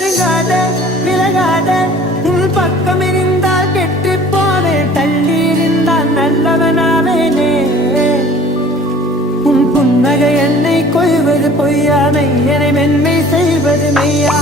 நெருங்காத விலகாத உன் பக்கம் இருந்தால் கெட்டு போவே தள்ளி இருந்தால் நல்லவனாவேனே உன் புன்னகை என்னை கொய்வது பொய்யாமை என்னை மென்மை செய்வது மெய்யா